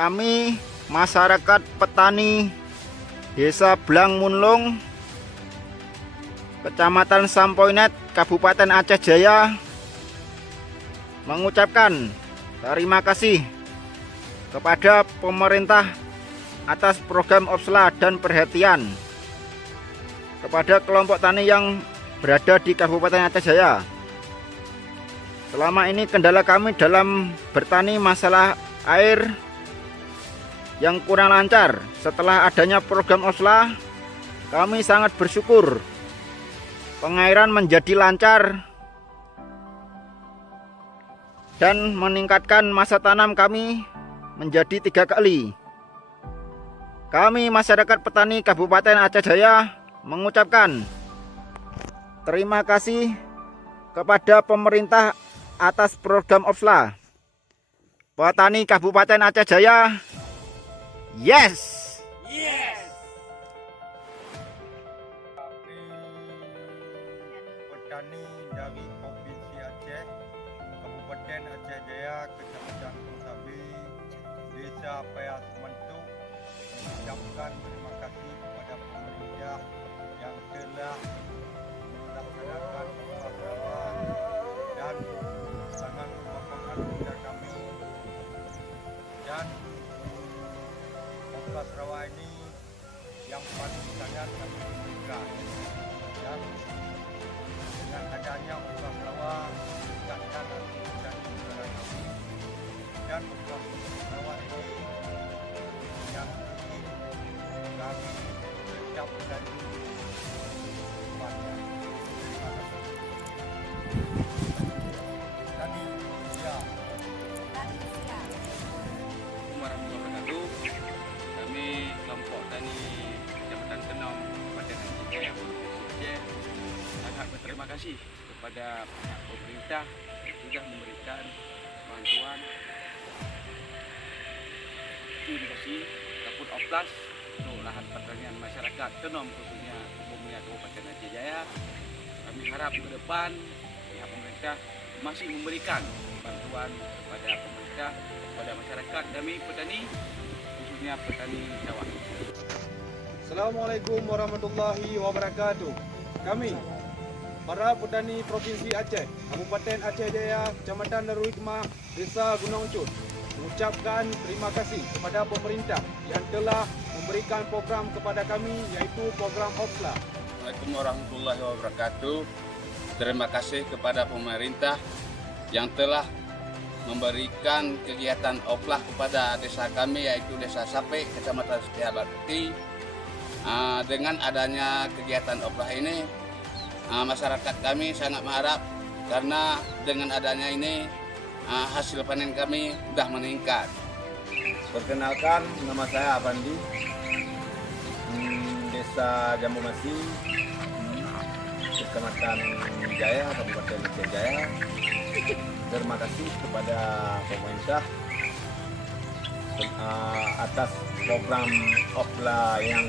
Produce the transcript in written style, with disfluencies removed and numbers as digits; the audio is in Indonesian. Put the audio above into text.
kami masyarakat petani Desa Blang Munlung, Kecamatan Sampoinet, Kabupaten Aceh Jaya, mengucapkan terima kasih kepada pemerintah atas program OPSLA dan perhatian kepada kelompok tani yang berada di Kabupaten Aceh Jaya. Selama ini kendala kami dalam bertani masalah air yang kurang lancar. Setelah adanya program OPSLA, kami sangat bersyukur pengairan menjadi lancar dan meningkatkan masa tanam kami menjadi 3 kali. Kami masyarakat petani Kabupaten Aceh Jaya mengucapkan terima kasih kepada pemerintah atas program OPSLA. Petani Kabupaten Aceh Jaya, yes! Petani dari Provinsi Aceh, Kabupaten Aceh Jaya, Kecamatan Tungsabi, Desa Payah Sementuk, mengucapkan terima kasih kepada pemerintah yang telah melaksanakan OPSLA dan sangat membantu kami. Dan OPSLA ini yang paling sangat kami berikan. Dan dengan adanya OPSLA meningkatkan aktivitas negara kami, dan OPSLA ini yang ingin kami tetap berlanjut kepada kami. Warahmatullahi wabarakatuh. Kami kelompok tani Kecamatan Tenom, Kabupaten Aceh Jaya, Provinsi Aceh, sangat berterima kasih kepada pihak pemerintah yang sudah memberikan bantuan irigasi ataupun oplas untuk lahan pertanian masyarakat Tenom, khususnya umumnya Kabupaten Aceh Jaya. Kami harap ke depan pihak pemerintah masih memberikan bantuan kepada pemerintah, kepada masyarakat kami petani, khususnya petani sawah. Assalamualaikum warahmatullahi wabarakatuh. Kami, para petani Provinsi Aceh, Kabupaten Aceh Jaya, Kecamatan Darul Hikmah, Desa Gunung Cut, mengucapkan terima kasih kepada pemerintah yang telah memberikan program kepada kami, yaitu program OPSLA. Assalamualaikum warahmatullahi wabarakatuh. Terima kasih kepada pemerintah yang telah memberikan kegiatan OPLA kepada desa kami, yaitu Desa Sape, Kecamatan Setia Bakti. Dengan adanya kegiatan OPLA ini, masyarakat kami sangat mengharap, karena dengan adanya ini hasil panen kami sudah meningkat. Perkenalkan, nama saya Avandi, Desa Jambu Masih, Kecamatan Jaya, Kabupaten Aceh Jaya. Terima kasih kepada pemerintah atas program OPSLA yang